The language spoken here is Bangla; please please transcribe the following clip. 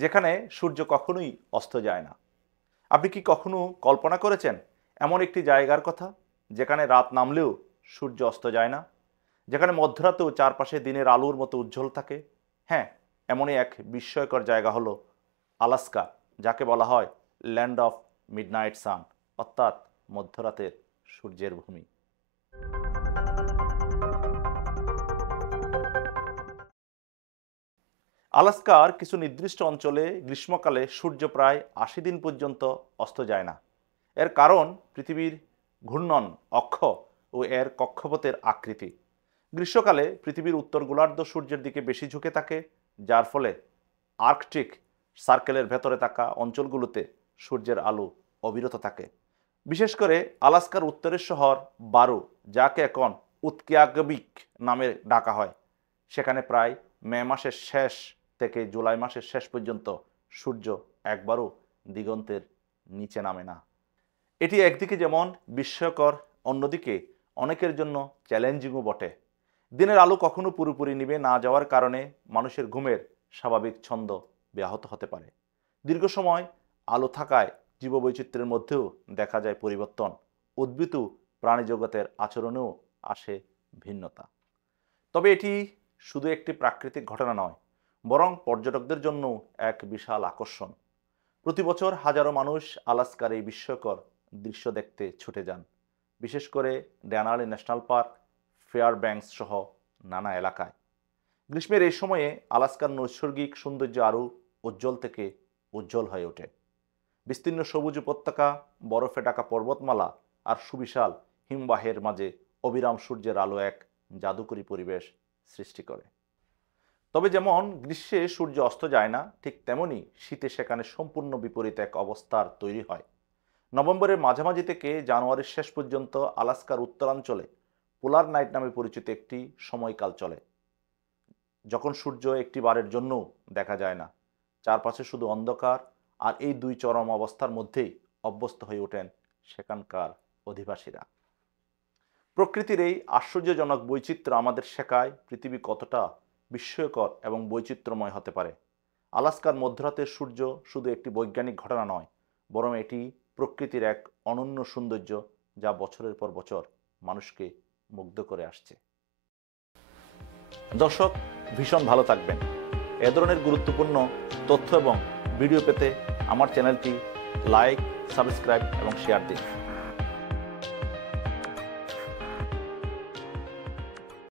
যেখানে সূর্য কখনোই অস্ত যায় না। আপনি কি কখনো কল্পনা করেছেন এমন একটি জায়গার কথা যেখানে রাত নামলেও সূর্য অস্ত যায় না, যেখানে মধ্যরাতেও চারপাশে দিনের আলোর মতো উজ্জ্বল থাকে? হ্যাঁ, এমনই এক বিস্ময়কর জায়গা হলো আলাস্কা, যাকে বলা হয় ল্যান্ড অফ মিডনাইট সান, অর্থাৎ মধ্যরাতের সূর্যের ভূমি। আলাস্কার কিছু নির্দিষ্ট অঞ্চলে গ্রীষ্মকালে সূর্য প্রায় ৮০ দিন পর্যন্ত অস্ত যায় না। এর কারণ পৃথিবীর ঘূর্ণন অক্ষ ও এর কক্ষপথের আকৃতি। গ্রীষ্মকালে পৃথিবীর উত্তর গোলার্ধ সূর্যের দিকে বেশি ঝুঁকে থাকে, যার ফলে আর্কটিক সার্কেলের ভেতরে থাকা অঞ্চলগুলোতে সূর্যের আলো অবিরত থাকে। বিশেষ করে আলাস্কার উত্তরের শহর বারো, যাকে এখন উৎকিয়াগবিক নামে ডাকা হয়, সেখানে প্রায় মে মাসের শেষ থেকে জুলাই মাসের শেষ পর্যন্ত সূর্য একবারও দিগন্তের নিচে নামে না। এটি একদিকে যেমন বিস্ময়কর, অন্যদিকে অনেকের জন্য চ্যালেঞ্জিংও বটে। দিনের আলো কখনো পুরোপুরি নিভে না যাওয়ার কারণে মানুষের ঘুমের স্বাভাবিক ছন্দ ব্যাহত হতে পারে। দীর্ঘ সময় আলো থাকায় জীববৈচিত্র্যের মধ্যেও দেখা যায় পরিবর্তন। উদ্ভিদ ও প্রাণীজগতের আচরণেও আসে ভিন্নতা। তবে এটি শুধু একটি প্রাকৃতিক ঘটনা নয়, বরং পর্যটকদের জন্য এক বিশাল আকর্ষণ। প্রতি বছর হাজারো মানুষ আলাস্কার এই বিস্ময়কর দৃশ্য দেখতে ছুটে যান, বিশেষ করে ড্যানালি ন্যাশনাল পার্ক, ফেয়ারব্যাঙ্কস সহ নানা এলাকায়। গ্রীষ্মের এই সময়ে আলাস্কার নৈসর্গিক সৌন্দর্য আরও উজ্জ্বল থেকে উজ্জ্বল হয়ে ওঠে। বিস্তীর্ণ সবুজ উপত্যকা, বরফে ঢাকা পর্বতমালা আর সুবিশাল হিমবাহের মাঝে অবিরাম সূর্যের আলো এক জাদুকরী পরিবেশ সৃষ্টি করে। তবে যেমন গ্রীষ্মে সূর্য অস্ত যায় না, ঠিক তেমনি শীতে সেখানে সম্পূর্ণ বিপরীত এক অবস্থার তৈরি হয়। নভেম্বরের মাঝামাঝি থেকে জানুয়ারির শেষ পর্যন্ত আলাস্কার উত্তরাঞ্চলে পোলার নাইট নামে পরিচিত একটি সময়কাল চলে, যখন সূর্য একটি বারের জন্য দেখা যায় না। চারপাশে শুধু অন্ধকার, আর এই দুই চরম অবস্থার মধ্যেই অভ্যস্ত হয়ে ওঠেন সেখানকার অধিবাসীরা। প্রকৃতির এই আশ্চর্যজনক বৈচিত্র্য আমাদের শেখায় পৃথিবী কতটা বিস্ময়কর এবং বৈচিত্র্যময় হতে পারে। আলাস্কার মধ্যরাতের সূর্য শুধু একটি বৈজ্ঞানিক ঘটনা নয়, বরং এটি প্রকৃতির এক অনন্য সৌন্দর্য, যা বছরের পর বছর মানুষকে মুগ্ধ করে আসছে। দর্শক, ভীষণ ভালো থাকবেন। এ ধরনের গুরুত্বপূর্ণ তথ্য এবং ভিডিও পেতে আমার চ্যানেলটি লাইক, সাবস্ক্রাইব এবং শেয়ার দিন।